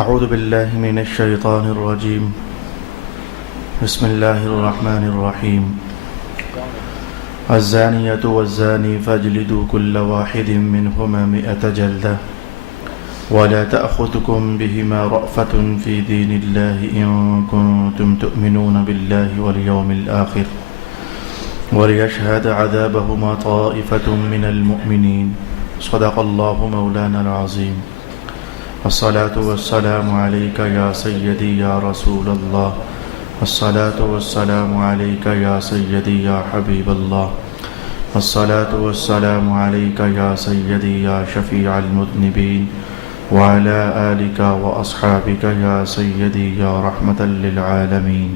اعوذ باللہ من الشیطان الرجیم بسم اللہ الرحمن الرحیم الزانیۃ والزانی فاجلدوا كل واحد منهما 100 جلدہ ولا تأخذكم بهما رأفة في دین اللہ ان کنتم تؤمنون باللہ والیوم الآخر وليشهد عذابهما طائفة من المؤمنین صدق اللہ مولانا العظیم الصلاة والسلام عليك يا سيدي يا رسول الله الصلاة والسلام عليك يا سيدي يا حبيب الله الصلاة والسلام عليك يا سيدي يا شفيع المذنبين وعلى آلك وأصحابك يا سيدي يا رحمة للعالمين.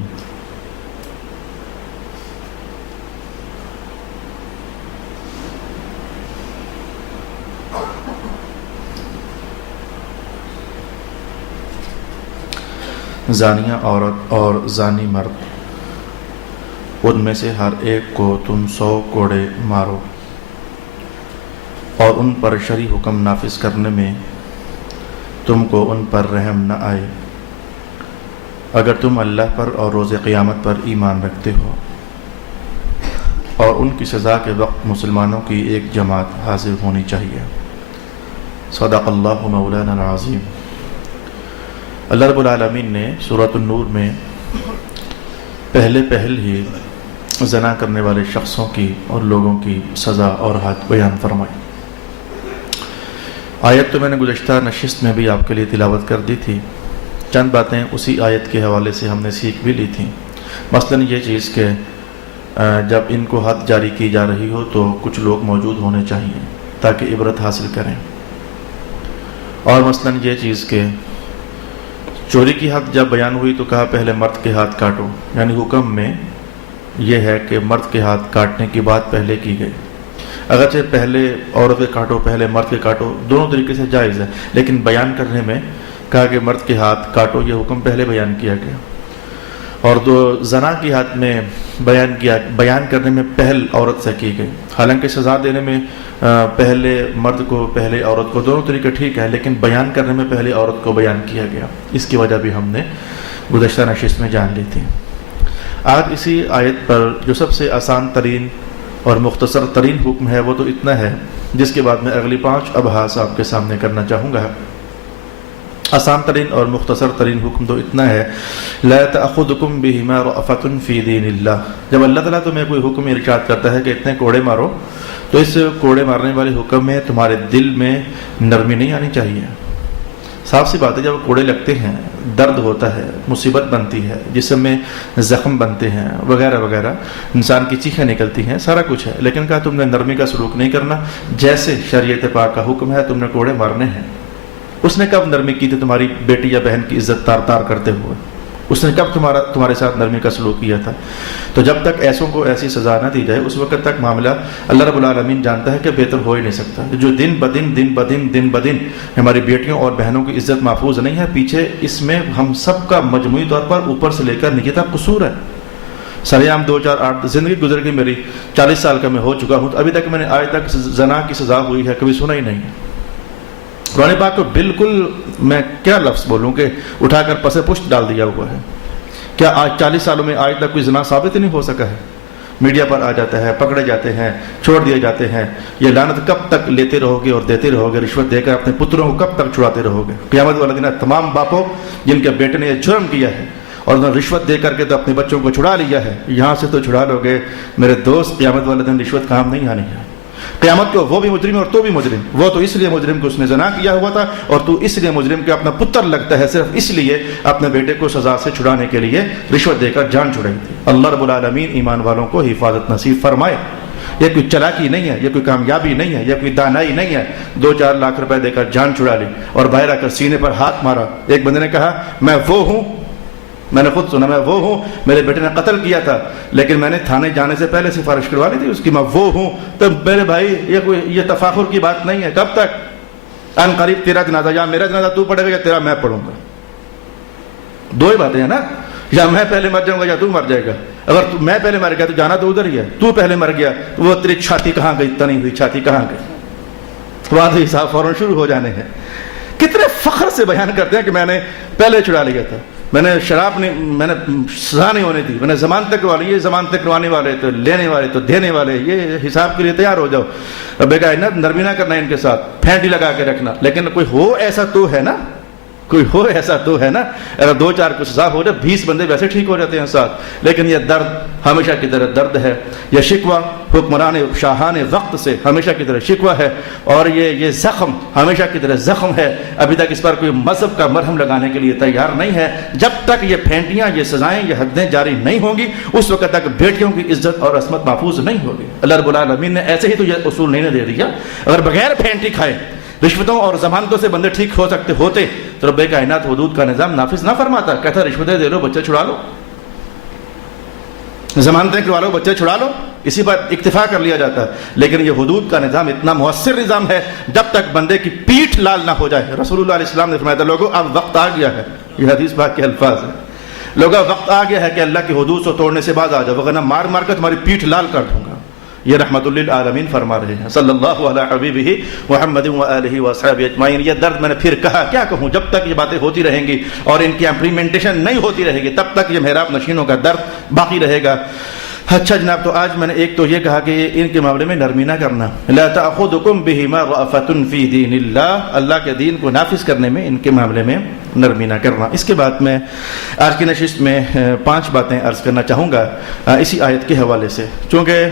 زانیہ عورت اور زانی مرد، ان میں سے ہر ایک کو تم 100 کوڑے مارو اور ان پر شرعی حکم نافذ کرنے میں تم کو ان پر رحم نہ آئے اگر تم اللہ پر اور روز قیامت پر ایمان رکھتے ہو، اور ان کی سزا کے وقت مسلمانوں کی ایک جماعت حاضر ہونی چاہیے. صدق اللہ مولانا العظیم. اللہ رب العالمین نے سورۃ النور میں پہل ہی زنا کرنے والے شخصوں کی اور لوگوں کی سزا اور حد بیان فرمائی. آیت تو میں نے گزشتہ نشست میں بھی آپ کے لیے تلاوت کر دی تھی. چند باتیں اسی آیت کے حوالے سے ہم نے سیکھ بھی لی تھیں. مثلا یہ چیز کہ جب ان کو حد جاری کی جا رہی ہو تو کچھ لوگ موجود ہونے چاہیے تاکہ عبرت حاصل کریں. اور مثلا یہ چیز کہ چوری کی حد جب بیان ہوئی تو کہا پہلے مرد کے ہاتھ کاٹو، یعنی حکم میں یہ ہے کہ مرد کے ہاتھ کاٹنے کی بات پہلے کی گئی. اگرچہ پہلے عورت کے کاٹو پہلے مرد کے کاٹو دونوں طریقے سے جائز ہے، لیکن بیان کرنے میں کہا کہ مرد کے ہاتھ کاٹو، یہ حکم پہلے بیان کیا گیا. اور زنا کی حد میں بیان کرنے میں پہل عورت سے کی گئی. حالانکہ سزا دینے میں پہلے مرد کو پہلے عورت کو دونوں طریقے ٹھیک ہے، لیکن بیان کرنے میں پہلے عورت کو بیان کیا گیا. اس کی وجہ بھی ہم نے گزشتہ نشست میں جان لی تھی. آج اسی آیت پر جو سب سے آسان ترین اور مختصر ترین حکم ہے وہ تو اتنا ہے، جس کے بعد میں اگلی 5 ابحاث آپ کے سامنے کرنا چاہوں گا. آسان ترین اور مختصر ترین حکم تو اتنا ہے، لا تأخذکم بہما رأفۃ فی دین اللہ. جب اللہ تعالیٰ تمہیں کوئی حکم ارشاد کرتا ہے کہ اتنے کوڑے مارو، تو اس کوڑے مارنے والے حکم میں تمہارے دل میں نرمی نہیں آنی چاہیے. صاف سی بات ہے، جب کوڑے لگتے ہیں درد ہوتا ہے، مصیبت بنتی ہے، جسم میں زخم بنتے ہیں وغیرہ وغیرہ، انسان کی چیخیں نکلتی ہیں، سارا کچھ ہے. لیکن کہا تم نے نرمی کا سلوک نہیں کرنا، جیسے شریعت پاک کا حکم ہے تم نے کوڑے مارنے ہیں. اس نے کب نرمی کی تھی تمہاری بیٹی یا بہن کی عزت تار تار کرتے ہوئے؟ اس نے کب تمہارے ساتھ نرمی کا سلوک کیا تھا؟ تو جب تک ایسوں کو ایسی سزا نہ دی جائے اس وقت تک معاملہ اللہ رب العالمین جانتا ہے کہ بہتر ہو ہی نہیں سکتا. جو دن بدن ہماری بیٹیوں اور بہنوں کی عزت محفوظ نہیں ہے، پیچھے اس میں ہم سب کا مجموعی طور پر اوپر سے لے کر نیچے تک قصور ہے. سریعام 2008 زندگی گزر گئی میری، 40 سال کا میں ہو چکا ہوں، ابھی تک میں نے آج تک زنا کی سزا ہوئی ہے کبھی سنا ہی نہیں ہے. قرآن پاک کو بالکل میں کیا لفظ بولوں کہ اٹھا کر پس پشت ڈال دیا ہوا ہے. کیا آج 40 سالوں میں آج تک کوئی زنا ثابت ہی نہیں ہو سکا ہے؟ میڈیا پر آ جاتا ہے، پکڑے جاتے ہیں، چھوڑ دیے جاتے ہیں. یہ لعنت کب تک لیتے رہو گے اور دیتے رہو گے؟ رشوت دے کر اپنے پتروں کو کب تک چھڑاتے رہو گے؟ قیامت والا دن تمام باپوں جن کے بیٹے نے یہ جرم کیا ہے اور انہوں نے رشوت دے کر کے تو اپنے بچوں کو چھڑا لیا ہے، یہاں سے تو چھڑا لو گے میرے دوست، قیامت والے دن رشوت کام نہیں آنی ہے. قیامت کو وہ بھی مجرم ہے اور تو بھی مجرم. وہ تو اس لیے مجرم کہ اس نے زنا کیا ہوا تھا، اور تو اس لیے مجرم کہ اپنا پتر لگتا ہے صرف اس لیے اپنے بیٹے کو سزا سے چھڑانے کے لیے رشوت دے کر جان چھڑائی تھی. اللہ رب العالمین ایمان والوں کو حفاظت نصیب فرمائے. یہ کوئی چلاکی نہیں ہے، یہ کوئی کامیابی نہیں ہے، یہ کوئی دانائی نہیں ہے. 2-4 لاکھ روپے دے کر جان چھڑا لی اور باہر آ کر سینے پر ہاتھ مارا. ایک بندے نے کہا میں وہ ہوں، میں نے خود سنا، میں وہ ہوں، میرے بیٹے نے قتل کیا تھا لیکن میں نے تھانے جانے سے پہلے سفارش کروا لی تھی اس کی، میں وہ ہوں. تو میرے بھائی یہ تفاخر کی بات نہیں ہے. کب تک؟ ان قریب تیرا جنازہ، یا میرا جنازہ تو پڑھے گا یا تیرا میں پڑھوں گا. دو ہی باتیں ہیں نا، یا میں پہلے مر جاؤں گا یا تو مر جائے گا. اگر میں پہلے مر گیا تو جانا تو ادھر ہی ہے، تو پہلے مر گیا تو وہ تیری چھاتی کہاں گئی، تنی ہوئی چھاتی کہاں گئی؟ وہاں سے حساب فوراً شروع ہو جانے ہیں. کتنے فخر سے بیان کرتے ہیں کہ میں نے پہلے چھڑا لیا تھا، میں نے شراب نہیں، میں نے سزا نہیں ہونے دی، میں نے زمان تک کروا لی، یہ زمان تک کروانے والے تو لینے والے تو دینے والے، یہ حساب کے لیے تیار ہو جاؤ. رب کائنات نرمی نہ کرنا ان کے ساتھ، پھینٹی لگا کے رکھنا. لیکن کوئی ہو ایسا تو ہے نا، کوئی ہو ایسا تو ہے نا. اگر 2-4 کو سزا ہو جائے 20 بندے ویسے ٹھیک ہو جاتے ہیں ساتھ. لیکن یہ درد ہمیشہ کی طرح درد ہے، یہ شکوہ حکمران شاہان وقت سے ہمیشہ کی طرح شکوہ ہے، اور یہ زخم ہمیشہ کی طرح زخم ہے. ابھی تک اس پر کوئی مذہب کا مرہم لگانے کے لیے تیار نہیں ہے. جب تک یہ پھینٹیاں، یہ سزائیں، یہ حدیں جاری نہیں ہوں گی، اس وقت تک بیٹیوں کی عزت اور عصمت محفوظ نہیں ہوگی. اللہ رب العالمین نے ایسے ہی تو یہ اصول نہیں دے دیا. اگر بغیر پھینٹی کھائے رشوتوں اور ضمانتوں سے بندے ٹھیک ہو سکتے ہوتے تو رب کائنات حدود کا نظام نافذ نہ فرماتا. کہتا رشوتیں دے لو بچے چھڑا لو، ضمانتیں کروا لو بچے چھڑا لو، اسی پر اکتفا کر لیا جاتا ہے. لیکن یہ حدود کا نظام اتنا مؤثر نظام ہے جب تک بندے کی پیٹھ لال نہ ہو جائے. رسول اللہ علیہ السلام نے فرمایا تھا لوگوں اب وقت آ گیا ہے، یہ حدیث پاک کے الفاظ ہیں، لوگوں وقت آ گیا ہے کہ اللہ کی حدود سے توڑنے سے باز آ جاؤ، وغیرہ مار مار کر تمہاری پیٹھ لال کر دوں گا. یہ رحمت للعالمین فرما رہے ہیں صلی اللہ علی حبیبہ محمد وآلہ وصحبہ اجمعین. یہ درد میں نے پھر کہا کیا کہوں، جب تک یہ باتیں ہوتی رہیں گی اور ان کی امپلیمنٹیشن نہیں ہوتی رہے گی تب تک یہ محراب نشینوں کا درد باقی رہے گا. اچھا جناب، تو آج میں نے ایک تو یہ کہا کہ ان کے معاملے میں نرمی نہ کرنا، لا تأخذکم بہما رأفۃ فی دین اللہ، اللہ کے دین کو نافذ کرنے میں ان کے معاملے میں نرمی نہ کرنا. اس کے بعد میں آج کی نشست میں 5 باتیں عرض کرنا چاہوں گا اسی آیت کے حوالے سے. چونکہ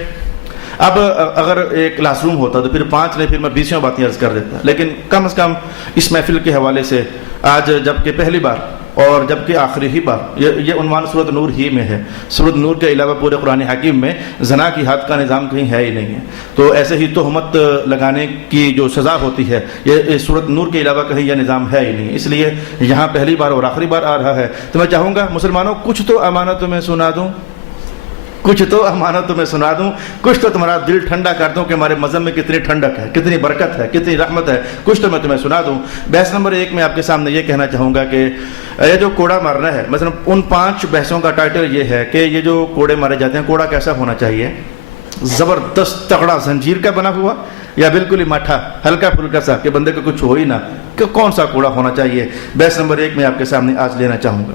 اب اگر ایک کلاس روم ہوتا تو پھر 5 نہیں، پھر میں 20 باتیں عرض کر دیتا. لیکن کم از کم اس محفل کے حوالے سے آج جبکہ پہلی بار اور جبکہ آخری ہی بار یہ عنوان سورۃ نور ہی میں ہے. سورۃ نور کے علاوہ پورے قرآن حکیم میں زنا کی حد کا نظام کہیں ہے ہی نہیں ہے. تو ایسے ہی تہمت لگانے کی جو سزا ہوتی ہے یہ سورۃ نور کے علاوہ کہیں یہ نظام ہے ہی نہیں. اس لیے یہاں پہلی بار اور آخری بار آ رہا ہے. تو میں چاہوں گا مسلمانوں کچھ تو امانت میں سنا دوں، کچھ تو امانت میں سنا دوں، کچھ تو تمہارا دل ٹھنڈا کر دوں کہ ہمارے مذہب میں کتنی ٹھنڈک ہے، کتنی برکت ہے، کتنی رحمت ہے. کچھ تو میں تمہیں سنا دوں. بحث نمبر 1 میں آپ کے سامنے یہ کہنا چاہوں گا کہ یہ جو کوڑا مارنا ہے، مثلا ان 5 بحثوں کا ٹائٹل یہ ہے کہ یہ جو کوڑے مارے جاتے ہیں کوڑا کیسا ہونا چاہیے، زبردست تگڑا زنجیر کا بنا ہوا یا بالکل ہی مٹھا ہلکا پھلکا سا کہ بندے کو کچھ ہو ہی نہ، کہ کون سا کوڑا ہونا چاہیے. بحث نمبر 1 میں آپ کے سامنے آج لینا چاہوں گا.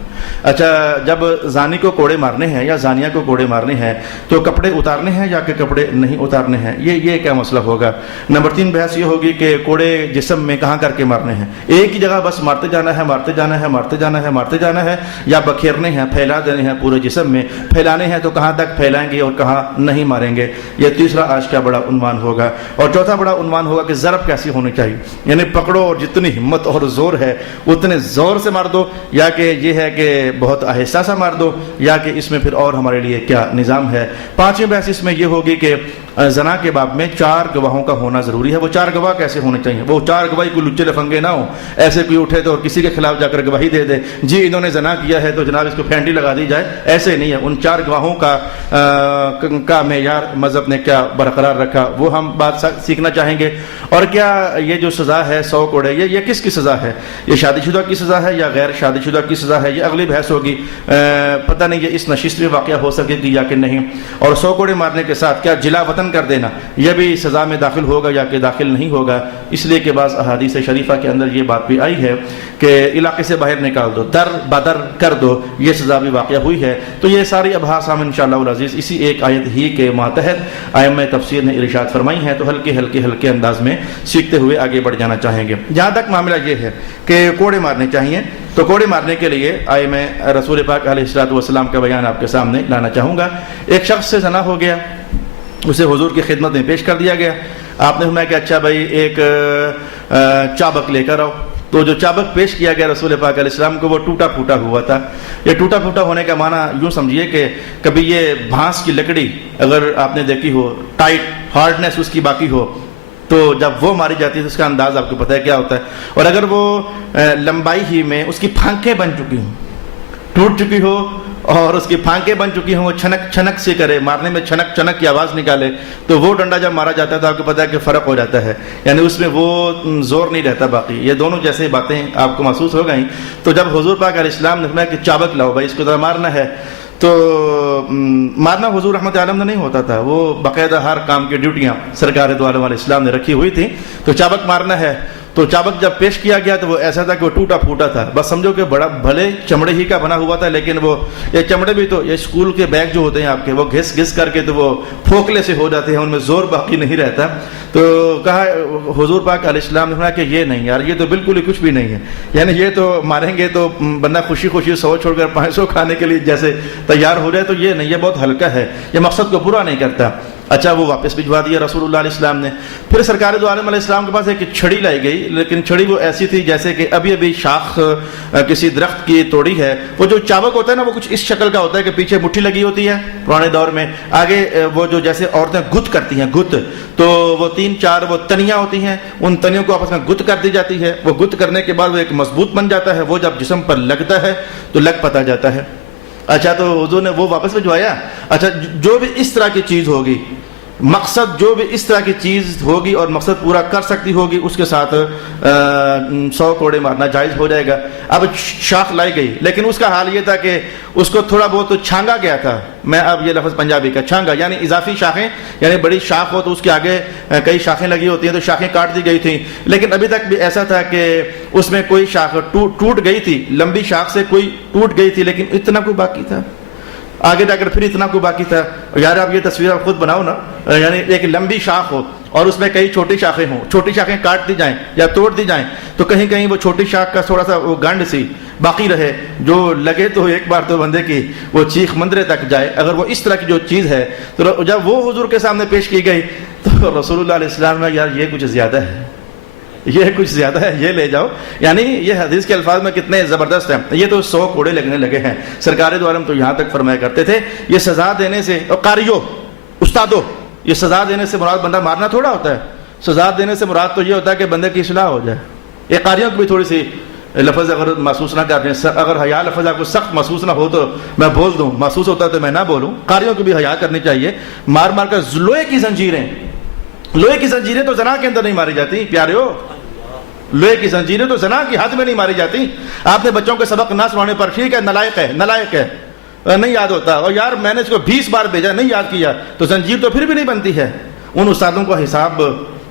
اچھا، جب زانی کو کوڑے مارنے ہیں یا زانیہ کو کوڑے مارنے ہیں تو کپڑے اتارنے ہیں یا کہ کپڑے نہیں اتارنے ہیں، یہ کیا مسئلہ ہوگا. نمبر 3 بحث یہ ہوگی کہ کوڑے جسم میں کہاں کر کے مارنے ہیں، ایک ہی جگہ بس مارتے جانا ہے، مارتے جانا ہے، مارتے جانا ہے، مارتے جانا ہے، یا بکھیرنے ہیں، پھیلا دینے ہیں پورے جسم میں. پھیلانے ہیں تو کہاں تک پھیلائیں گے اور کہاں نہیں ماریں گے. یہ تیسرا آج کا بڑا عنوان ہوگا. اور چوتھا بڑا عنوان ہوگا کہ ضرب کیسی ہونی چاہیے، یعنی پکڑو اور جتنی ہمت اور زور ہے اتنے زور سے مار دو، یا کہ یہ ہے کہ بہت آہستہ سا مار دو، یا کہ اس میں پھر اور ہمارے لیے کیا نظام ہے. 5ویں بحث اس میں یہ ہوگی کہ زنا کے باب میں 4 گواہوں کا ہونا ضروری ہے. وہ 4 گواہ کیسے ہونے چاہیے، وہ 4 گواہی کوئی لچے لفنگے نہ ہوں، ایسے کوئی اٹھے تو کسی کے خلاف جا کر گواہی دے دے جی انہوں نے زنا کیا ہے تو جناب اس کو پھینٹی لگا دی جائے، ایسے نہیں ہے. ان 4 گواہوں کا معیار مذہب نے کیا برقرار رکھا وہ ہم بات سیکھنا چاہیں گے. اور کیا یہ جو سزا ہے 100 کوڑے یہ کس کی سزا ہے، یہ شادی شدہ کی سزا ہے یا غیر شادی شدہ کی سزا ہے، یہ اگلی بحث ہوگی. پتہ نہیں یہ اس نشست میں واقعہ ہو سکے گی یا کہ نہیں. اور 100 کوڑے مارنے کے ساتھ کیا جلا وطن کر دینا یہ بھی سزا میں داخل ہوگا یا کہ داخل نہیں ہوگا. اس لیے کہ بعض احادیث شریفہ کے اندر یہ بات بھی آئی ہے کہ علاقے سے باہر نکال دو، در بدر کر دو، یہ سزا بھی واقع ہوئی ہے. تو یہ ساری ابحاث ہم انشاءاللہ العزیز اسی ایک آیت ہی کے ماتحت ائمہ تفسیر نے ارشاد فرمائی ہیں، تو ہلکے انداز میں سیکھتے ہوئے آگے بڑھ جانا چاہیں گے. جہاں تک معاملہ یہ ہے کہ کوڑے مارنے چاہیے، تو کوڑے مارنے کے لیے آئے میں رسول پاک علیہ الصلوۃ والسلام کا بیان آپ کے سامنے لانا چاہوں گا. ایک شخص سے زنا ہو گیا، اسے حضور کی خدمت میں پیش کر دیا گیا. آپ نے فرمایا کہ اچھا بھائی ایک چابک لے کر آؤ. تو جو چابک پیش کیا گیا رسول پاک علیہ السلام کو وہ ٹوٹا پھوٹا ہوا تھا. یہ ٹوٹا پھوٹا ہونے کا معنی یوں سمجھیے کہ کبھی یہ بھانس کی لکڑی اگر آپ نے دیکھی ہو، ٹائٹ ہارڈنیس اس کی باقی ہو، تو جب وہ ماری جاتی ہے تو اس کا انداز آپ کو پتہ ہے کیا ہوتا ہے. اور اگر وہ لمبائی ہی میں اس کی پھانکیں بن چکی ہوں، ٹوٹ چکی ہو اور اس کی پھانکیں بن چکی ہوں، وہ چھنک چھنک سے کرے، مارنے میں چھنک چھنک کی آواز نکالے، تو وہ ڈنڈا جب مارا جاتا ہے تو آپ کو پتہ ہے کہ فرق ہو جاتا ہے، یعنی اس میں وہ زور نہیں رہتا باقی. یہ دونوں جیسے باتیں آپ کو محسوس ہو گئیں. تو جب حضور پاک علیہ السلام نے فرمایا کہ چابک لاؤ بھائی اس کو ذرا مارنا ہے، تو مارنا حضور رحمت عالم نے نہیں ہوتا تھا، وہ باقاعدہ ہر کام کی ڈیوٹیاں سرکار دو عالم علیہ السلام نے رکھی ہوئی تھی. تو چابک مارنا ہے تو چابک جب پیش کیا گیا تو وہ ایسا تھا کہ وہ ٹوٹا پھوٹا تھا، بس سمجھو کہ بڑا بھلے چمڑے ہی کا بنا ہوا تھا، لیکن وہ یہ چمڑے بھی تو یہ اسکول کے بیگ جو ہوتے ہیں آپ کے، وہ گھس گھس کر کے تو وہ پھوکلے سے ہو جاتے ہیں، ان میں زور باقی نہیں رہتا. تو کہا حضور پاک علیہ السلام نے کہا کہ یہ نہیں یار، یہ تو بالکل ہی کچھ بھی نہیں ہے، یعنی یہ تو ماریں گے تو بندہ خوشی خوشی 100 چھوڑ کر 500 کھانے کے لیے جیسے تیار ہو جائے، تو یہ نہیں، یہ بہت ہلکا ہے، یہ مقصد کو پورا نہیں کرتا. اچھا وہ واپس بھجوا دیا رسول اللہ علیہ السلام نے. پھر سرکار دو عالم علیہ السلام کے پاس ایک چھڑی لائی گئی، لیکن چھڑی وہ ایسی تھی جیسے کہ ابھی ابھی شاخ کسی درخت کی توڑی ہے. وہ جو چابک ہوتا ہے نا، وہ کچھ اس شکل کا ہوتا ہے کہ پیچھے مٹھی لگی ہوتی ہے پرانے دور میں، آگے وہ جو جیسے عورتیں گت کرتی ہیں، گت، تو وہ 3-4 وہ تنیاں ہوتی ہیں، ان تنیوں کو آپس میں گت کر دی جاتی ہے. وہ گت کرنے کے بعد وہ ایک مضبوط بن جاتا ہے، وہ جب جسم پر لگتا ہے تو لگ پتا جاتا ہے. اچھا تو حضور نے وہ واپس بھجوایا. اچھا جو بھی اس طرح کی چیز ہوگی، مقصد جو بھی اس طرح کی چیز ہوگی اور مقصد پورا کر سکتی ہوگی، اس کے ساتھ 100 کوڑے مارنا جائز ہو جائے گا. اب شاخ لائی گئی، لیکن اس کا حال یہ تھا کہ اس کو تھوڑا بہت چھانگا گیا تھا. میں اب یہ لفظ پنجابی کا چھانگا یعنی اضافی شاخیں، یعنی بڑی شاخ ہو تو اس کے آگے کئی شاخیں لگی ہوتی ہیں، تو شاخیں کاٹ دی گئی تھیں. لیکن ابھی تک بھی ایسا تھا کہ اس میں کوئی شاخ ٹوٹ گئی تھی، لمبی شاخ سے کوئی ٹوٹ گئی تھی، لیکن اتنا کوئی باقی تھا، آگے جا کر پھر اتنا کو باقی تھا. یار آپ یہ تصویر آپ خود بناؤ نا، یعنی ایک لمبی شاخ ہو اور اس میں کئی چھوٹی شاخیں ہوں، چھوٹی شاخیں کاٹ دی جائیں یا توڑ دی جائیں تو کہیں کہیں وہ چھوٹی شاخ کا تھوڑا سا وہ گنڈ سی باقی رہے، جو لگے تو ایک بار تو بندے کی وہ چیخ مندرے تک جائے. اگر وہ اس طرح کی جو چیز ہے تو جب وہ حضور کے سامنے پیش کی گئی تو رسول اللہ علیہ السلام نے یار یہ کچھ زیادہ ہے، یہ کچھ زیادہ ہے، یہ لے جاؤ. یعنی یہ حدیث کے الفاظ میں کتنے زبردست ہیں. یہ تو 100 کوڑے لگنے لگے ہیں. سرکار دو عالم تو یہاں تک فرمایا کرتے تھے یہ سزا دینے سے، اور قاریوں، استادوں، یہ سزا دینے سے مراد بندہ مارنا تھوڑا ہوتا ہے. سزا دینے سے مراد تو یہ ہوتا ہے کہ بندے کی اصلاح ہو جائے. یہ قاریوں کو بھی تھوڑی سی لفظ اگر محسوس نہ کریں، اگر حیا لفظ آپ کو سخت محسوس نہ ہو تو میں بول دوں، محسوس ہوتا ہے تو میں نہ بولوں. قاریوں کو بھی حیا کرنی چاہیے. مار مار کر لوہے کی زنجیریں تو زنا کے اندر نہیں ماری جاتی پیاریو، لوہے کی زنجیریں تو زنا کی حد میں نہیں ماری جاتی. آپ نے بچوں کے سبق نہ سنانے پر ٹھیک ہے نالائق ہے نہیں یاد ہوتا، اور یار میں نے اس کو 20 بار بھیجا نہیں یاد کیا، تو زنجیر تو پھر بھی نہیں بنتی ہے. ان استادوں کا حساب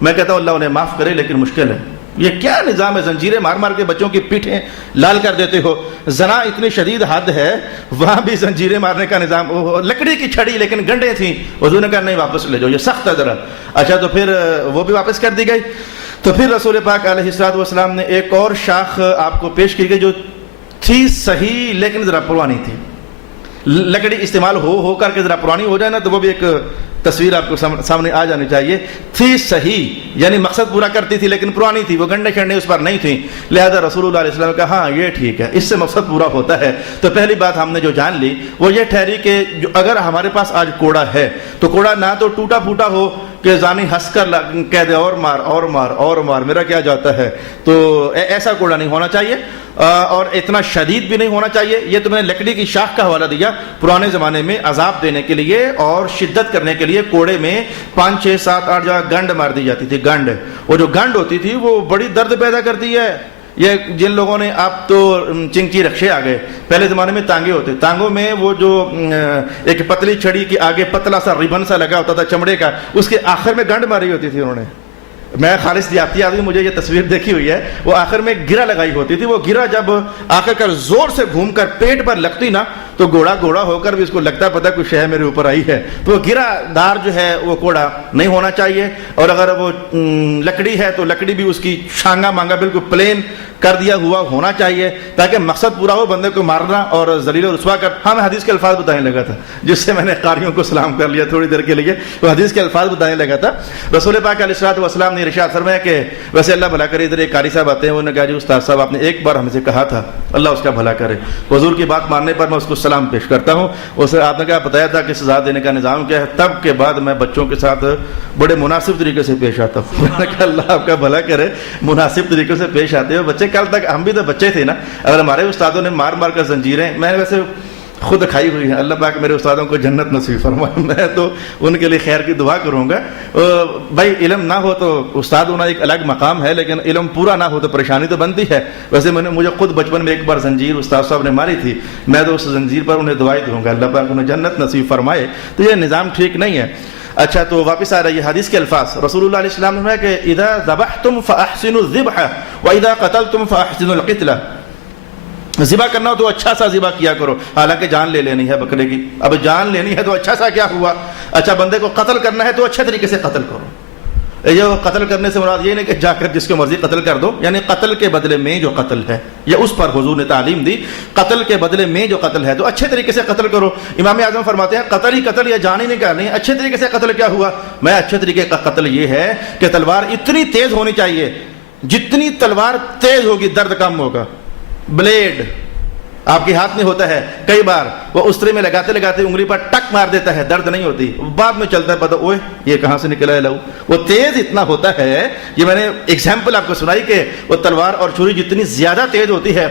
میں کہتا ہوں اللہ انہیں معاف کرے، لیکن مشکل ہے. یہ کیا نظام ہے؟ زنجیریں مار مار کے بچوں کی پیٹھیں لال کر دیتے ہو. زنا اتنی شدید حد ہے، وہاں بھی زنجیریں مارنے کا نظام. لکڑی کی چھڑی لیکن گنڈے تھیں، حضور نے کہا نہیں واپس لے جاؤ، یہ سخت ہے ذرا. اچھا تو پھر وہ بھی واپس کر دی گئی. تو پھر رسول پاک علیہ السلام نے ایک اور شاخ آپ کو پیش کی گئی جو تھی صحیح لیکن ذرا پرانی تھی. لکڑی استعمال ہو کر کے ذرا پرانی ہو جائے نا تو وہ بھی ایک تصویر آپ کو سامنے آ جانی چاہیے. تھی صحیح یعنی مقصد پورا کرتی تھی لیکن پرانی تھی، وہ گنڈے شنڈے اس پر نہیں تھیں. لہذا رسول اللہ علیہ السلام نے کہا ہاں یہ ٹھیک ہے، اس سے مقصد پورا ہوتا ہے. تو پہلی بات ہم نے جو جان لی وہ یہ ٹھہری کہ اگر ہمارے پاس آج کوڑا ہے تو کوڑا نہ تو ٹوٹا پھوٹا ہو کہ زانی ہنس کر کہہ دے اور مار میرا کیا جاتا ہے، تو ایسا کوڑا نہیں ہونا چاہیے، اور اتنا شدید بھی نہیں ہونا چاہیے. یہ تو میں نے لکڑی کی شاخ کا حوالہ دیا. پرانے زمانے میں عذاب دینے کے لیے اور شدت کرنے کے لیے کوڑے میں 5 6 7 8 جگہ گنڈ مار دی جاتی تھی. گنڈ، وہ جو گنڈ ہوتی تھی وہ بڑی درد پیدا کرتی ہے. یہ جن لوگوں نے، آپ تو چنگچی رکشے آ گئے، پہلے زمانے میں تانگے ہوتے، تانگوں میں وہ جو ایک پتلی چھڑی کے آگے پتلا سا ریبن سا لگا ہوتا تھا چمڑے کا، اس کے آخر میں گنڈ ماری ہوتی تھی انہوں نے. میں خالص دیہاتی آدمی، مجھے یہ تصویر دیکھی ہوئی ہے. وہ آخر میں گرا لگائی ہوتی تھی. وہ گرا جب آخر کر زور سے گھوم کر پیٹ پر لگتی نا تو گوڑا ہو کر بھی اس کو لگتا پتا کوئی شے میرے اوپر آئی ہے. تو وہ گرا دار جو ہے وہ کوڑا نہیں ہونا چاہیے. اور اگر وہ لکڑی ہے تو لکڑی بھی اس کی شانگا مانگا بالکل پلین کر دیا ہوا ہونا چاہیے تاکہ مقصد پورا ہو، بندے کو مارنا اور ذلیل و رسوا کر. ہاں میں حدیث کے الفاظ بتانے لگا تھا جس سے میں نے قاریوں کو سلام کر لیا تھوڑی دیر کے لیے. وہ حدیث کے الفاظ بتانے لگا تھا. رسول پاک علیہ الصلوۃ والسلام نے ارشاد فرمایا کہ ویسے اللہ بھلا کرے، ادھر ایک قاری صاحب آتے ہیں، انہوں نے کہا جی استاد صاحب آپ نے ایک بار ہم سے کہا تھا، اللہ اس کا بھلا کرے. حضور کی بات ماننے پر میں اس کو سلام پیش کرتا ہوں. اسے آپ نے کہا بتایا تھا کہ سزا دینے کا نظام کیا ہے، تب کے بعد میں بچوں کے ساتھ بڑے مناسب طریقے سے پیش آتا ہوں. میں نے کہا اللہ آپ کا بھلا کرے، مناسب طریقے سے پیش آتے ہو. بچے کل تک ہم بھی تو بچے تھے نا، اگر ہمارے استادوں نے مار مار کر زنجیریں میں نے ویسے خود کھائی ہوئی ہیں. اللہ پاک میرے استادوں کو جنت نصیب فرمائے. میں تو ان کے لیے خیر کی دعا کروں گا. بھائی علم نہ ہو تو استاد ہونا ایک الگ مقام ہے، لیکن علم پورا نہ ہو تو پریشانی تو بنتی ہے. ویسے مجھے خود بچپن میں ایک بار زنجیر استاد صاحب نے ماری تھی، میں تو اس زنجیر پر انہیں دعائی دوں گا اللہ پاک انہیں جنت نصیب فرمائے. تو یہ نظام ٹھیک نہیں ہے. اچھا تو واپس آ رہا ہے یہ حدیث کے الفاظ. رسول اللہ علیہ السلام نے کہ اذا ذبحتم فاحسنوا الذبح واذا قتلتم فاحسنوا القتلہ. ذبح کرنا ہو تو اچھا سا ذبح کیا کرو. حالانکہ جان لے لینی ہے بکرے کی, اب جان لینی ہے تو اچھا سا کیا ہوا. اچھا بندے کو قتل کرنا ہے تو اچھے طریقے سے قتل کرو. یہ قتل کرنے سے مراد یہ نہیں کہ جا کر جس کو مرضی قتل کر دو, یعنی قتل کے بدلے میں جو قتل ہے یا اس پر حضور نے تعلیم دی, قتل کے بدلے میں جو قتل ہے تو اچھے طریقے سے قتل کرو. امام اعظم فرماتے ہیں قتل ہی قتل, یا جان ہی نکالنی ہے. اچھے طریقے سے قتل کیا ہوا؟ میں اچھے طریقے کا قتل یہ ہے کہ تلوار اتنی تیز ہونی چاہیے, جتنی تلوار تیز ہوگی درد کم ہوگا. بلیڈ آپ کے ہاتھ میں ہوتا ہے, کئی بار وہ استرے میں لگاتے لگاتے انگلی پر ٹک مار دیتا ہے, درد نہیں ہوتی, بعد میں چلتا ہے پتہ اوے یہ کہاں سے نکلا ہے لہو. وہ تیز اتنا ہوتا ہے, یہ میں نے ایگزامپل آپ کو سنائی کہ وہ تلوار اور چھری جتنی زیادہ تیز ہوتی ہے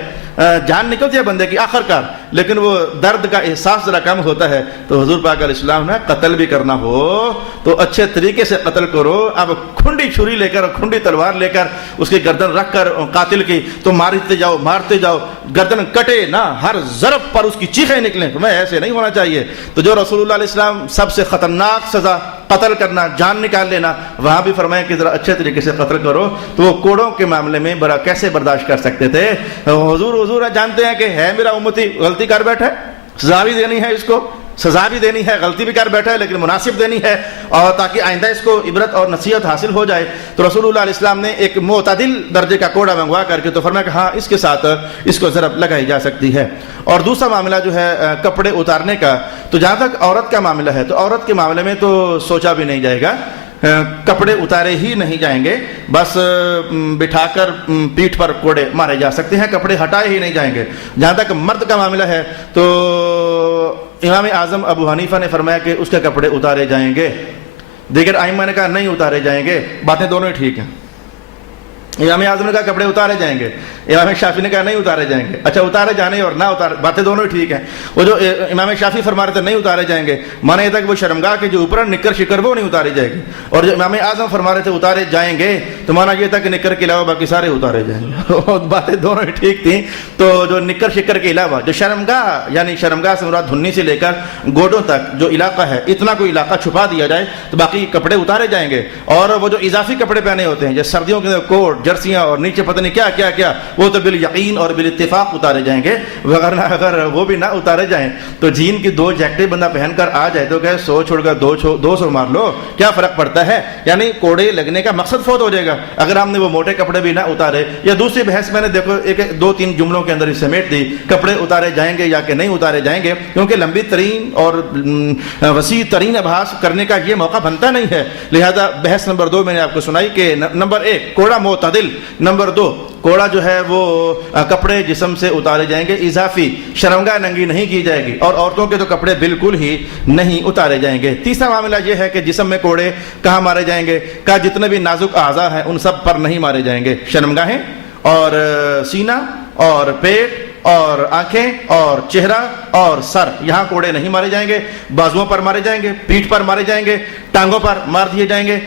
جان نکلتی ہے بندے کی آخر کار, لیکن وہ درد کا احساس ذرا کم ہوتا ہے. تو حضور پاک علیہ السلام نے قتل بھی کرنا ہو تو اچھے طریقے سے قتل کرو. اب کھنڈی چھری لے کر, کھنڈی تلوار لے کر اس کی گردن رکھ کر قاتل کی تو مارتے جاؤ, گردن کٹے نہ, ہر ضرب پر اس کی چیخیں نکلیں. تو میں ایسے نہیں ہونا چاہیے. تو جو رسول اللہ علیہ السلام سب سے خطرناک سزا قتل کرنا, جان نکال لینا, وہاں بھی فرمایا کہ ذرا اچھے طریقے سے قتل کرو. تو وہ کوڑوں کے معاملے میں بڑا کیسے برداشت کر سکتے تھے. حضور جانتے ہیں کہ ہے میرا امتی, غلطی کر بیٹھا ہے, سزا بھی دینی ہے, اس کو سزا بھی دینی ہے, غلطی بھی کر بیٹھا ہے لیکن مناسب دینی ہے, اور تاکہ آئندہ اس کو عبرت اور نصیحت حاصل ہو جائے. تو رسول اللہ علیہ السلام نے ایک معتدل درجے کا کوڑا منگوا کر کے تو فرمایا کہ ہاں اس کے ساتھ اس کو ضرب لگائی جا سکتی ہے. اور دوسرا معاملہ جو ہے کپڑے اتارنے کا, تو جہاں تک عورت کا معاملہ ہے تو عورت کے معاملے میں تو سوچا بھی نہیں جائے گا, کپڑے اتارے ہی نہیں جائیں گے, بس بٹھا کر پیٹھ پر کوڑے مارے جا سکتے ہیں, کپڑے ہٹائے ہی نہیں جائیں گے. جہاں تک مرد کا معاملہ ہے تو امام اعظم ابو حنیفہ نے فرمایا کہ اس کے کپڑے اتارے جائیں گے, دیگر ائمہ نے کہا نہیں اتارے جائیں گے. باتیں دونوں ہی ٹھیک ہیں. امام اعظم نے کہا کپڑے اتارے جائیں گے, امام شافعی نے کہا نہیں اتارے جائیں گے. اچھا اتارے جانے اور نہ اتارے, باتیں دونوں ہی ٹھیک ہیں. وہ جو امام شافعی فرما رہے تھے نہیں اتارے جائیں گے, مانا یہ تھا کہ وہ شرمگاہ کے جو اوپر نکر شکر وہ نہیں اتاری جائے گی. اور جو امام اعظم فرما رہے تھے اتارے جائیں گے, تو مانا یہ تھا کہ نکر کے علاوہ باقی سارے اتارے جائیں گے. باتیں دونوں ہی ٹھیک تھیں. تو جو نکر شکر کے علاوہ جو شرمگاہ, یعنی شرمگاہ سے مراد دھنی سے لے کر گوڈوں تک جو علاقہ ہے, اتنا کوئی علاقہ چھپا دیا جائے تو باقی کپڑے اتارے جائیں گے. اور وہ جو اضافی کپڑے پہنے ہوتے ہیں جیسے سردیوں کے کوٹ, جرسیاں اور نیچے پتہ نہیں کیا کیا کیا, وہ تو بالیقین اور بالاتفاق اتارے جائیں گے. وغیرہ اگر وہ بھی نہ اتارے جائیں تو جین کی 2 جیکٹیں بندہ پہن کر آ جائے تو کہ 100 چھوڑ کر 200 مار لو, کیا فرق پڑتا ہے. یعنی کوڑے لگنے کا مقصد فوت ہو جائے گا اگر ہم نے وہ موٹے کپڑے بھی نہ اتارے. یا دوسری بحث میں نے دیکھو 2-3 جملوں کے اندر سمیٹ دی, کپڑے اتارے جائیں گے یا کہ نہیں اتارے جائیں گے, کیونکہ لمبی ترین اور وسیع ترین ابحاث کرنے کا یہ موقع بنتا نہیں ہے. لہذا بحث نمبر 2 میں نے آپ کو سنائی کہ نمبر 1 کوڑا معتدل, نمبر 2 کوڑا جو ہے وہ کپڑے جسم سے اتارے جائیں گے, اضافی شرمگاہ ننگی نہیں کی جائے گی, اور عورتوں کے تو کپڑے بالکل ہی نہیں اتارے جائیں گے. تیسرا معاملہ یہ ہے کہ جسم میں کوڑے کہاں مارے جائیں گے, کہا جتنے بھی نازک اعضاء ہیں ان سب پر نہیں مارے جائیں گے. شرمگاہیں اور سینہ اور پیٹ اور آنکھیں اور چہرہ اور سر, یہاں کوڑے نہیں مارے جائیں گے. بازوؤں پر مارے جائیں گے, پیٹھ پر مارے جائیں گے, ٹانگوں پر مار دیے جائیں گے,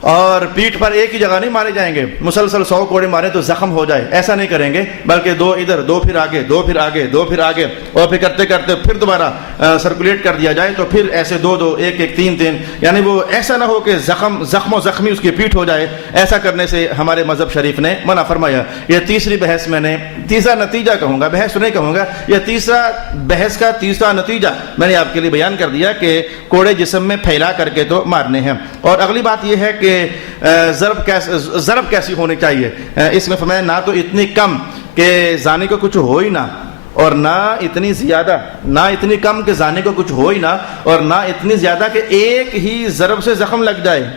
اور پیٹھ پر ایک ہی جگہ نہیں مارے جائیں گے. مسلسل 100 کوڑے مارے تو زخم ہو جائے, ایسا نہیں کریں گے, بلکہ 2 ادھر 2 پھر آگے 2 پھر آگے 2 پھر آگے, اور پھر کرتے کرتے پھر دوبارہ سرکولیٹ کر دیا جائے. تو پھر ایسے 2-2 1-1 3-3, یعنی وہ ایسا نہ ہو کہ زخم و زخمی اس کی پیٹھ ہو جائے. ایسا کرنے سے ہمارے مذہب شریف نے منع فرمایا. یہ تیسری بحث میں نے, تیسرا نتیجہ کہوں گا, بحث نہیں کہوں گا, یہ تیسرا بحث کا تیسرا نتیجہ میں نے آپ کے لیے بیان کر دیا کہ کوڑے جسم میں پھیلا کر کے تو مارنے ہیں. اور اگلی بات یہ ہے کہ ضرب کیسی ہونی چاہیے. اس میں فرمایا نہ تو اتنی کم کہ زانی کو کچھ ہو ہی نہ, اور نہ اتنی زیادہ, نہ اتنی کم کہ زانی کو کچھ ہو ہی نہ, اور نہ اتنی زیادہ کہ ایک ہی ضرب سے زخم لگ جائے,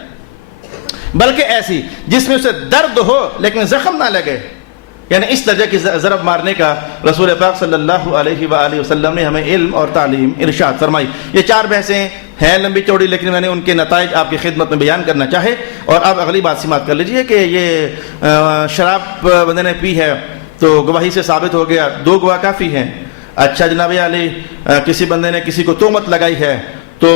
بلکہ ایسی جس میں اسے درد ہو لیکن زخم نہ لگے. یعنی اس درجے کی ضرب مارنے کا رسول پاک صلی اللہ علیہ وآلہ وسلم نے ہمیں علم اور تعلیم ارشاد فرمائی. یہ 4 بحثیں ہیں لمبی چوڑی, لیکن میں نے ان کے نتائج آپ کی خدمت میں بیان کرنا چاہے. اور اب اگلی بات سماعت کر لیجئے کہ یہ شراب بندے نے پی ہے تو گواہی سے ثابت ہو گیا, 2 گواہ کافی ہیں. اچھا جناب علی, کسی بندے نے کسی کو تہمت لگائی ہے تو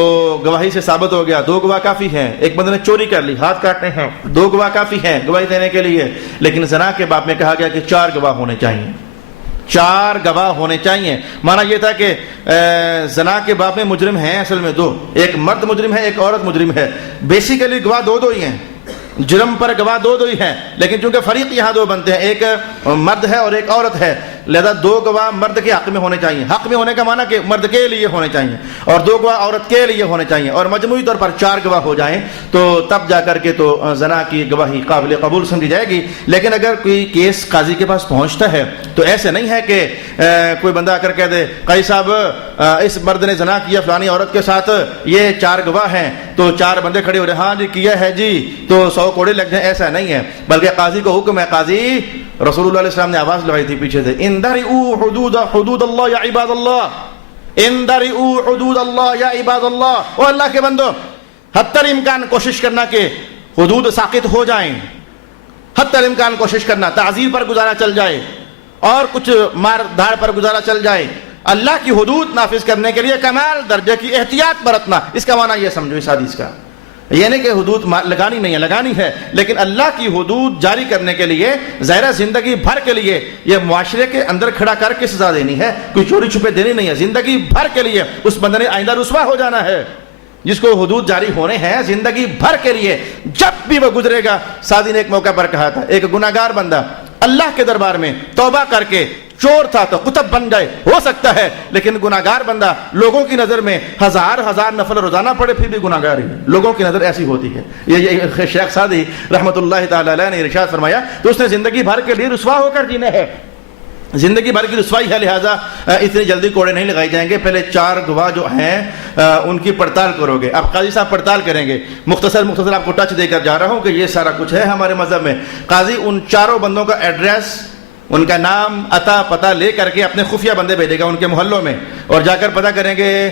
گواہی سے ثابت ہو گیا, 2 گواہ کافی ہیں. ایک بندے نے چوری کر لی, ہاتھ کاٹنے ہیں, 2 گواہ کافی ہیں گواہی دینے کے لیے. لیکن زنا کے باب میں کہا گیا کہ 4 گواہ ہونے چاہیے. 4 گواہ ہونے چاہیے. مانا یہ تھا کہ زنا کے باب میں مجرم ہیں اصل میں 2, ایک مرد مجرم ہے ایک عورت مجرم ہے. بیسیکلی گواہ 2 ہی ہیں, جرم پر گواہ 2 ہی ہیں, لیکن چونکہ فریق یہاں 2 بنتے ہیں, ایک مرد ہے اور ایک عورت ہے, لہذا 2 گواہ مرد کے حق میں ہونے چاہیے. حق میں ہونے کا معنی کہ مرد کے لیے ہونے چاہیے اور 2 گواہ عورت کے لیے ہونے چاہیے, اور مجموعی طور پر 4 گواہ ہو جائیں تو تب جا کر کے تو زنا کی گواہی قابل قبول سمجھی جائے گی. لیکن اگر کوئی کیس قاضی کے پاس پہنچتا ہے تو ایسے نہیں ہے کہ کوئی بندہ آ کر کہہ دے قاضی صاحب اس مرد نے زنا کیا فلانی عورت کے ساتھ, یہ 4 گواہ ہیں, تو 4 بندے کھڑے ہو رہے, ہاں جی کیا ہے جی, تو 100 کوڑے لگ جائیں. ایسا نہیں ہے, بلکہ قاضی کو حکم ہے. قاضی رسول اللہ علیہ السلام نے آواز لگائی تھی پیچھے سے, اندرئوا حدود اللہ یا عباد اللہ, اندرئوا حدود اللہ یا عباد اللہ, او اللہ کے بندو حتی الامکان کوشش کرنا کہ حدود ساقط ہو جائیں, حتی الامکان کوشش کرنا تعزیر پر گزارا چل جائے اور کچھ مار دھاڑ پر گزارا چل جائے. اللہ کی حدود نافذ کرنے کے لیے کمال درجے کی احتیاط برتنا, اس کا معنی یہ سمجھو اس حدیث کا, یہ نہیں کہ حدود لگانی نہیں ہے, لگانی ہے, لیکن اللہ کی حدود جاری کرنے کے لیے ظاہرہ زندگی بھر کے لیے یہ معاشرے کے اندر کھڑا کر کے سزا دینی ہے, کوئی چوری چھپے دینی نہیں ہے. زندگی بھر کے لیے اس بندے نے آئندہ رسوا ہو جانا ہے جس کو حدود جاری ہونے ہیں, زندگی بھر کے لیے جب بھی وہ گزرے گا. سعدی نے ایک موقع پر کہا تھا, ایک گناہگار بندہ اللہ کے دربار میں توبہ کر کے چور تھا تو قطب بن جائے, ہو سکتا ہے, لیکن گناہگار بندہ لوگوں کی نظر میں ہزار نفل روزانہ پڑھے پھر بھی گناہگار ہی, لوگوں کی نظر ایسی ہوتی ہے. یہ شیخ سعدی رحمۃ اللہ تعالی علیہ نے ارشاد فرمایا, تو اس نے زندگی بھر کے لیے رسوا ہو کر جینا ہے, زندگی بھر کی رسوائی ہے, لہٰذا اتنی جلدی کوڑے نہیں لگائی جائیں گے. پہلے 4 گواہ جو ہیں ان کی پڑتال کرو گے. اب قاضی صاحب پڑتال کریں گے. مختصر آپ کو ٹچ دے کر جا رہا ہوں کہ یہ سارا کچھ ہے ہمارے مذہب میں. قاضی ان 4 بندوں کا ایڈریس, ان کا نام عطا پتہ لے کر کے اپنے خفیہ بندے بھیجے گا ان کے محلوں میں, اور جا کر پتہ کریں گے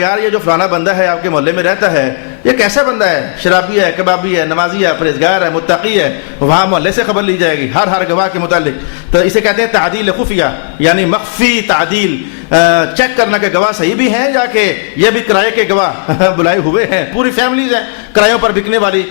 یار یہ جو فلانا بندہ ہے آپ کے محلے میں رہتا ہے یہ کیسا بندہ ہے, شرابی ہے, کبابی ہے, نمازی ہے, پرہیزگار ہے, متقی ہے. وہاں محلے سے خبر لی جائے گی ہر گواہ کے متعلق. تو اسے کہتے ہیں تعدیل خفیہ, یعنی مخفی تعدیل, چیک کرنا کہ گواہ صحیح بھی ہیں یا کہ یہ بھی کرائے کے گواہ بلائے ہوئے ہیں. پوری فیملیز ہیں کرایوں پر بکنے والی,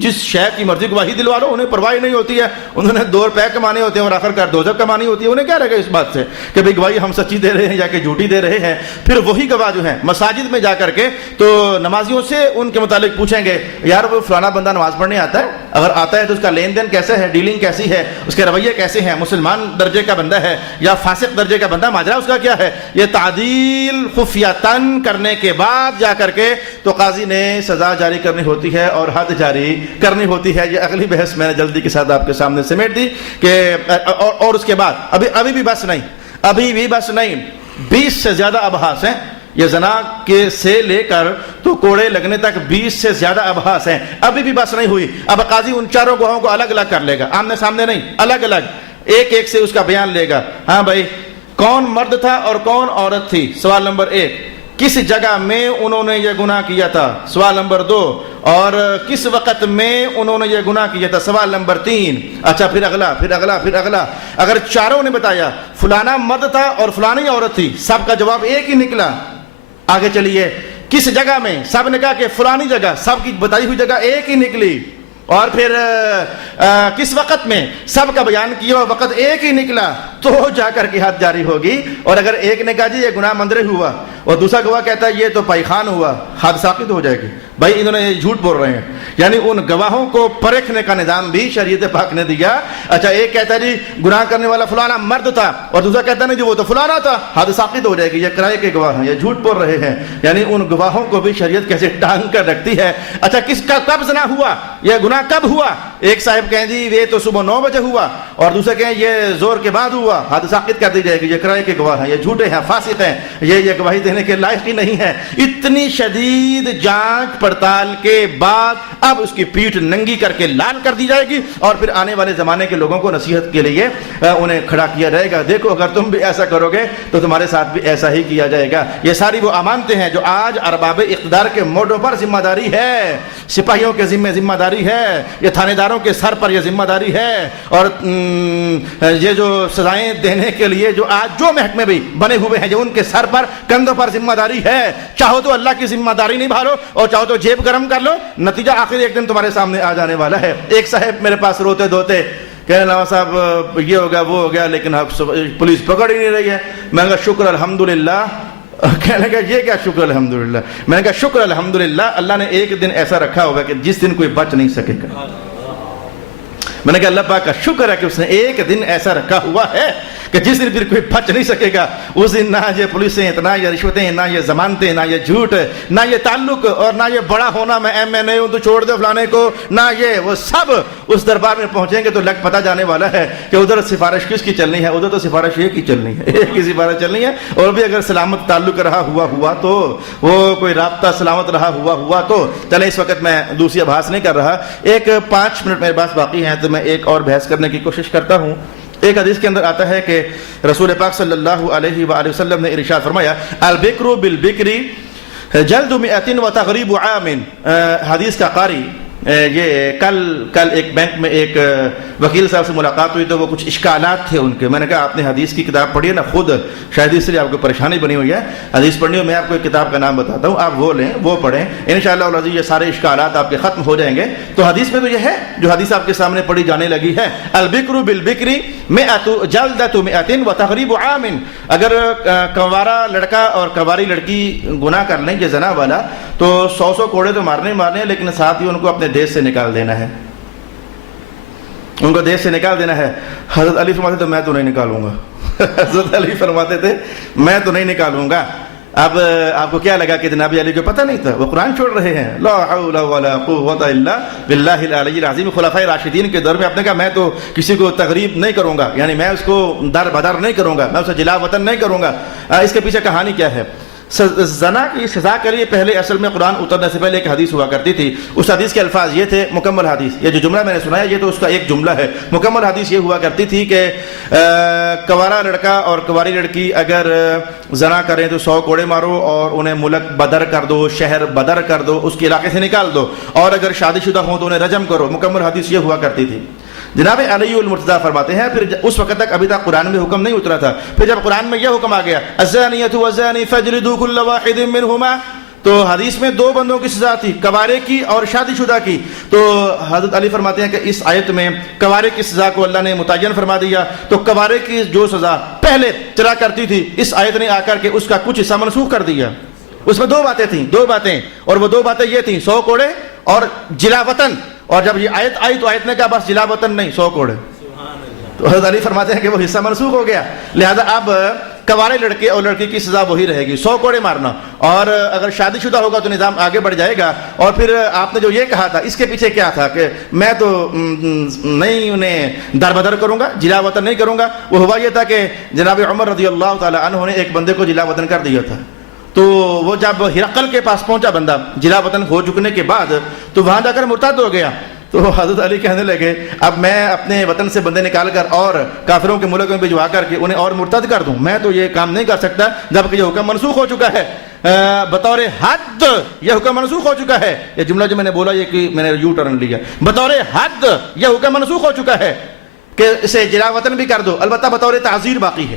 جس شہر کی مرضی گواہی دلوا لو, انہیں پرواہ نہیں ہوتی ہے, انہوں نے 2 روپے کمانے ہوتے ہیں اور آخر کار دوزخ کمانی ہوتی ہے. انہیں کیا لگے اس بات سے کہ بھئی گواہی ہم سچی دے رہے ہیں یا کہ جھوٹی دے رہے ہیں. پھر وہی گواہ جو ہیں مساجد میں جا کر کے تو نمازیوں سے ان کے متعلق پوچھیں گے یار وہ فلانا بندہ نماز پڑھنے آتا ہے, اگر آتا ہے تو اس کا لین دین کیسے ہے, ڈیلنگ کیسی ہے, اس کے رویے کیسے ہیں, مسلمان درجے کا بندہ ہے یا فاسق درجے کا بندہ, ماجرا اس کا کیا ہے. یہ تعدیل خفیتاً کرنے کے بعد جا کر کے تو قاضی نے سزا جاری کرنی ہوتی ہے اور حد جاری کرنی ہوتی ہے. یہ اگلی بحث میں نے جلدی کے ساتھ آپ کے سامنے سمیٹ دی کہ اور اس کے بعد ابھی بھی بس نہیں, 20 سے زیادہ ابحاث ہیں. یہ زنا کے سے لے کر تو کوڑے لگنے تک 20 سے زیادہ ابحاث ہیں. ابھی بھی بس نہیں ہوئی. اب قاضی ان 4 گواہوں کو الگ الگ کر لے گا, آمنے سامنے نہیں, الگ الگ ایک سے اس کا بیان لے گا. ہاں بھائی کون مرد تھا اور کون عورت تھی, سوال نمبر 1. کس جگہ میں انہوں نے یہ گناہ کیا تھا, سوال نمبر 2. اور کس وقت میں انہوں نے یہ گناہ کیا تھا, سوال نمبر 3. اچھا پھر اگلا. اگر 4 نے بتایا فلانا مرد تھا اور فلانی عورت تھی, سب کا جواب ایک ہی نکلا. آگے چلیے, کس جگہ میں, سب نے کہا کہ فلانی جگہ, سب کی بتائی ہوئی جگہ ایک ہی نکلی. اور پھر کس وقت میں, سب کا بیان کیا وقت ایک ہی نکلا, تو جا کر کے حد جاری ہوگی. اور اگر ایک نے کہا جی یہ گناہ مندرے ہوا اور دوسرا گواہ کہتا ہے یہ تو پائخان ہوا, حد ساقط ہو جائے گی. بھائی انہوں نے یہ جھوٹ بول رہے ہیں. یعنی ان گواہوں کو پرکھنے کا نظام بھی شریعت پاک نے دیا. اچھا ایک کہتا ہے جی گناہ کرنے والا فلانا مرد تھا اور دوسرا کہتا نہیں جی وہ تو فلانا تھا, حد ساقط ہو جائے گی, یہ کرائے کے گواہ ہیں, یہ جھوٹ بول رہے ہیں. یعنی ان گواہوں کو بھی شریعت کیسے ٹانگ کر رکھتی ہے. اچھا کس کا کب زنا ہوا, یہ گناہ کب ہوا, ایک صاحب کہیں جی یہ تو صبح 9 بجے ہوا اور دوسرے کہیں یہ زور کے بعد ہوا, حد ساقط کر دی جائے گی. یہ کرائے کے گواہ ہیں, یہ جھوٹے ہیں, فاسق ہیں, یہ گواہی دینے کے لائق ہی نہیں ہے. اتنی شدید جانچ پڑتال کے بعد اب اس کی پیٹھ ننگی کر کے لال کر دی جائے گی اور پھر آنے والے زمانے کے لوگوں کو نصیحت کے لیے انہیں کھڑا کیا جائے گا. دیکھو اگر تم بھی ایسا کرو گے تو تمہارے ساتھ بھی ایسا ہی کیا جائے گا. یہ ساری وہ امانتیں ہیں جو آج ارباب اقتدار کے موڈوں پر ذمہ داری ہے, سپاہیوں کے ذمہ داری ہے, یہ تھانے داروں کے سر پر یہ ذمہ داری ہے. اور یہ جو سزائیں دینے کے لیے جو آج جو محکمے بھی بنے ہوئے ہیں, جو ان کے سر پر کندھوں پر ذمہ داری ہے. چاہو تو اللہ کی ذمہ داری نبھالو اور چاہو تو جیب گرم کر لو, نتیجہ آخر ایک دن تمہارے سامنے آ جانے والا ہے. ایک صاحب میرے پاس روتے دھوتے کہنے لگا صاحب یہ ہو گیا وہ ہو گیا لیکن اب پولیس پکڑ ہی نہیں رہی ہے. میں نے کہا شکر الحمدللہ. کہنے لگا یہ کیا شکر الحمدللہ؟ میں نے کہا شکر الحمدللہ اللہ نے ایک دن ایسا رکھا ہوگا کہ جس دن کوئی بچ نہیں سکے گا. میں نے کہا اللہ پاک کا شکر ہے کہ اس نے ایک دن ایسا رکھا ہوا ہے کہ جس دن پھر کوئی بچ نہیں سکے گا. اس دن نہ یہ پولیسیں، نہ یہ رشوتیں، نہ یہ ضمانتیں، نہ یہ جھوٹ، نہ یہ تعلق، اور نہ یہ بڑا ہونا میں ایم این اے ہوں تو چھوڑ دے فلانے کو، نہ یہ وہ سب اس دربار میں پہنچیں گے تو لگ پتہ جانے والا ہے کہ ادھر سفارش کس کی چلنی ہے. ادھر تو سفارش ایک ہی چلنی ہے، ایک ہی سفارش چلنی ہے. اور بھی اگر سلامت تعلق رہا ہوا تو وہ کوئی رابطہ سلامت رہا ہوا تو چلیں. اس وقت میں دوسری بحث نہیں کر رہا، ایک 5 منٹ میرے پاس باقی ہیں تو میں ایک اور بحث کرنے کی کوشش کرتا ہوں. ایک حدیث کے اندر آتا ہے کہ رسول پاک صلی اللہ علیہ وآلہ وسلم نے ارشاد فرمایا البکر بالبکر جلد 100 وتغریب عام. حدیث کا قاری یہ کل ایک بینک میں ایک وکیل صاحب سے ملاقات ہوئی تو وہ کچھ اشکالات تھے ان کے. میں نے کہا آپ نے حدیث کی کتاب پڑھی ہے نا خود، شاید اس لیے آپ کو پریشانی بنی ہوئی ہے حدیث پڑھنی ہو. میں آپ کو ایک کتاب کا نام بتاتا ہوں، آپ وہ لیں وہ پڑھیں، انشاءاللہ العزیز یہ سارے اشکالات آپ کے ختم ہو جائیں گے. تو حدیث میں تو یہ ہے جو حدیث آپ کے سامنے پڑھی جانے لگی ہے، البکر بالبکر 100 جلدۃ 100 وتغریب عام. اگر کنوارا لڑکا اور کنواری لڑکی گناہ کر لیں یہ زنا والا تو 100 کوڑے تو مارنے ہیں لیکن ساتھ ہی ان کو اپنے دیش سے نکال دینا ہے، ان کو دیش سے نکال دینا ہے. حضرت علی فرماتے تھے میں تو نہیں نکالوں گا. حضرت علی فرماتے تھے میں تو نہیں نکالوں گا. اب آپ کو کیا لگا کہ جناب علی کو پتہ نہیں تھا؟ وہ قرآن چھوڑ رہے ہیں لا حول ولا قوت الا باللہ العلی العظیم. خلفائے راشدین کے دور میں آپ نے کہا میں تو کسی کو تغریب نہیں کروں گا، یعنی میں اس کو در بدر نہیں کروں گا، میں اسے جلا وطن نہیں کروں گا. اس کے پیچھے کہانی کیا ہے؟ زنا کی سزا کے لیے پہلے اصل میں قرآن اترنے سے پہلے ایک حدیث ہوا کرتی تھی. اس حدیث کے الفاظ یہ تھے، مکمل حدیث، یہ جو جملہ میں نے سنایا یہ تو اس کا ایک جملہ ہے. مکمل حدیث یہ ہوا کرتی تھی کہ کنوارا لڑکا اور کنواری لڑکی اگر زنا کریں تو 100 کوڑے مارو اور انہیں ملک بدر کر دو، شہر بدر کر دو، اس کے علاقے سے نکال دو، اور اگر شادی شدہ ہوں تو انہیں رجم کرو. مکمل حدیث یہ ہوا کرتی تھی. جناب علی المرتضیٰ فرماتے ہیں پھر اس وقت تک ابھی تک قرآن میں حکم نہیں اترا تھا. پھر جب قرآن میں یہ حکم آ گیا الزانیۃ والزانی فاجلدوا کل واحد منہما، تو حدیث میں 2 بندوں کی سزا تھی، کنوارے کی اور شادی شدہ کی. تو حضرت علی فرماتے ہیں کہ اس آیت میں کنوارے کی سزا کو اللہ نے متعین فرما دیا. تو کنوارے کی جو سزا پہلے چلا کرتی تھی اس آیت نے آ کر کے اس کا کچھ حصہ منسوخ کر دیا. اس میں 2 باتیں تھیں، 2 باتیں، اور وہ 2 باتیں یہ تھیں 100 کوڑے اور جلا وطن. اور جب یہ آیت آئی تو آیت نے کہا بس جلا وطن نہیں 100 کوڑے. تو حضرت علی فرماتے ہیں کہ وہ حصہ منسوخ ہو گیا، لہذا اب کنوارے لڑکے اور لڑکی کی سزا وہی رہے گی 100 کوڑے مارنا. اور اگر شادی شدہ ہوگا تو نظام آگے بڑھ جائے گا. اور پھر آپ نے جو یہ کہا تھا اس کے پیچھے کیا تھا کہ میں تو نہیں انہیں در بدر کروں گا، جلا وطن نہیں کروں گا. وہ ہوا یہ تھا کہ جناب عمر رضی اللہ تعالی عنہ نے ایک بندے کو جلا وطن کر دیا تھا. تو وہ جب ہرقل کے پاس پہنچا بندہ جلا وطن ہو چکنے کے بعد تو وہاں جا کر مرتد ہو گیا. تو حضرت علی کہنے لگے اب میں اپنے وطن سے بندے نکال کر اور کافروں کے ملک میں بھجوا کر کے انہیں اور مرتد کر دوں، میں تو یہ کام نہیں کر سکتا جبکہ یہ حکم منسوخ ہو چکا ہے. بطور حد یہ حکم منسوخ ہو چکا ہے. یہ جملہ جو میں نے بولا یہ کہ میں نے یو ٹرن لیا، بطور حد یہ حکم منسوخ ہو چکا ہے کہ اسے جلا وطن بھی کر دو. البتہ بطور تعزیر باقی ہے،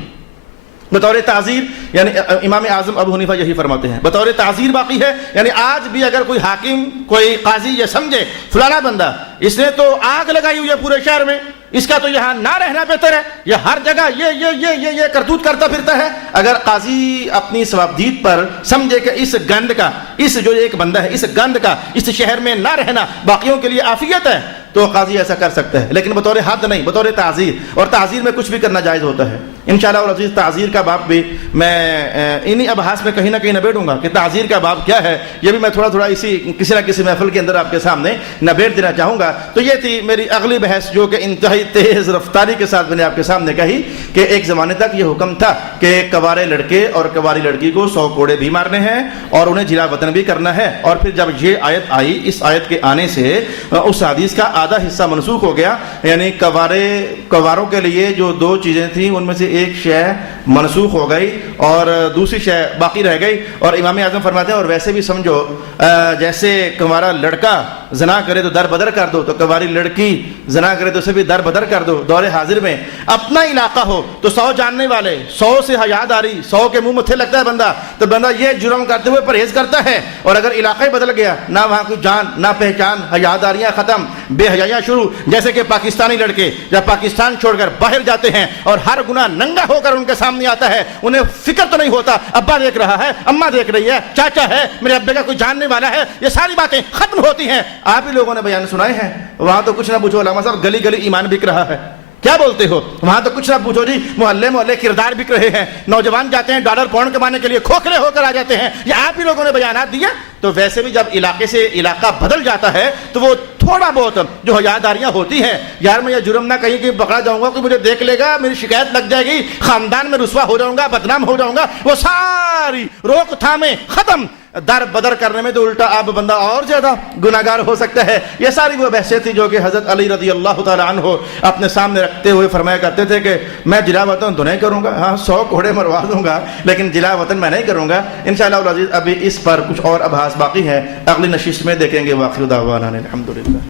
بطور تعزیر، یعنی امام اعظم ابو حنیفہ یہی فرماتے ہیں بطور تعزیر باقی ہے. یعنی آج بھی اگر کوئی حاکم کوئی قاضی یہ سمجھے فلانا بندہ اس نے تو آگ لگائی ہوئی ہے پورے شہر میں، اس کا تو یہاں نہ رہنا بہتر ہے، یہ ہر جگہ یہ کرتوت کرتا پھرتا ہے، اگر قاضی اپنی ثوابدید پر سمجھے کہ اس گند کا، اس جو ایک بندہ ہے اس گند کا اس شہر میں نہ رہنا باقیوں کے لیے عافیت ہے تو قاضی ایسا کر سکتا ہے، لیکن بطور حد نہیں، بطور تعزیر. اور تعزیر میں کچھ بھی کرنا جائز ہوتا ہے. انشاءاللہ العزیز تعزیر کا باب بھی میں انہی ابحاث میں کہیں نہ کہیں نبیڑوں گا کہ تعزیر کا باب کیا ہے. یہ بھی میں تھوڑا تھوڑا کسی نہ کسی محفل کے اندر آپ کے سامنے نبیڑ دینا چاہوں گا. تو یہ تھی میری اگلی بحث جو کہ انتہائی تیز رفتاری کے ساتھ میں نے آپ کے سامنے کہی کہ ایک زمانے تک یہ حکم تھا کہ کنوارے لڑکے اور کنواری لڑکی کو 100 کوڑے بھی مارنے ہیں اور انہیں جلا وطن بھی کرنا ہے. اور پھر جب یہ آیت آئی اس آیت کے آنے سے اس حدیث کا آدھا حصہ منسوخ ہو گیا. یعنی کنواروں کے لیے جو 2 چیزیں تھیں ان میں سے ایک شے منسوخ ہو گئی اور دوسری شے باقی رہ گئی. اور امام اعظم فرماتے ہیں اور ویسے بھی سمجھو جیسے کنوارا لڑکا زنا کرے تو در بدر کر دو تو کنواری لڑکی زنا کرے تو اسے بھی در بدر کر دو. دور حاضر میں اپنا علاقہ ہو تو 100 جاننے والے، 100 سے حیاداری، 100 کے منہ متھے لگتا ہے بندہ تو بندہ یہ جرم کرتے ہوئے پرہیز کرتا ہے. اور اگر علاقہ ہی بدل گیا، نہ وہاں کوئی جان نہ پہچان، حیاداریاں ختم، بے بے حیاں شروع، جیسے کہ پاکستانی لڑکے جب پاکستان چھوڑ کر باہر جاتے ہیں اور ہر گناہ ننگا ہو کر ان کے سامنے آتا ہے، انہیں فکر تو نہیں ہوتا ابا دیکھ رہا ہے، اماں دیکھ رہی ہے، چاچا ہے، میرے ابے کا کوئی جاننے والا ہے، یہ ساری باتیں ختم ہوتی ہیں۔ آپ ہی لوگوں نے بیان سنائے ہیں، وہاں تو کچھ نہ پوچھو علامہ صاحب، گلی گلی ایمان بک رہا ہے، کیا بولتے ہو؟ وہاں تو کچھ نہ پوچھو جی، محلے محلے کردار بک رہے ہیں، نوجوان جاتے ہیں ڈالر پاؤنڈ کمانے کے لیے کھوکھلے ہو کر آ جاتے ہیں۔ یہ آپ ہی لوگوں نے بیانات دیے۔ تو ویسے بھی جب علاقے سے علاقہ بدل جاتا ہے تو وہ تھوڑا بہت جو حیاداریاں ہوتی ہیں، یار میں یہ جرم نہ کہیں کہ پکڑا جاؤں گا، کوئی مجھے دیکھ لے گا، میری شکایت لگ جائے گی، خاندان میں رسوا ہو جاؤں گا، بدنام ہو جاؤں گا، وہ ساری روک تھامیں ختم۔ در بدر کرنے میں تو الٹا اب بندہ اور زیادہ گناہگار ہو سکتا ہے۔ یہ ساری وہ بحثیں تھی جو کہ حضرت علی رضی اللہ تعالیٰ عنہ اپنے سامنے رکھتے ہوئے فرمایا کرتے تھے کہ میں جلا وطن تو نہیں کروں گا، ہاں 100 گھوڑے مروا دوں گا، لیکن جلا وطن میں نہیں کروں گا۔ انشاءاللہ العزیز ابھی اس پر کچھ اور ابحاث باقی ہے، اگلی نشست میں دیکھیں گے۔ واخر دعوانا الحمدللہ۔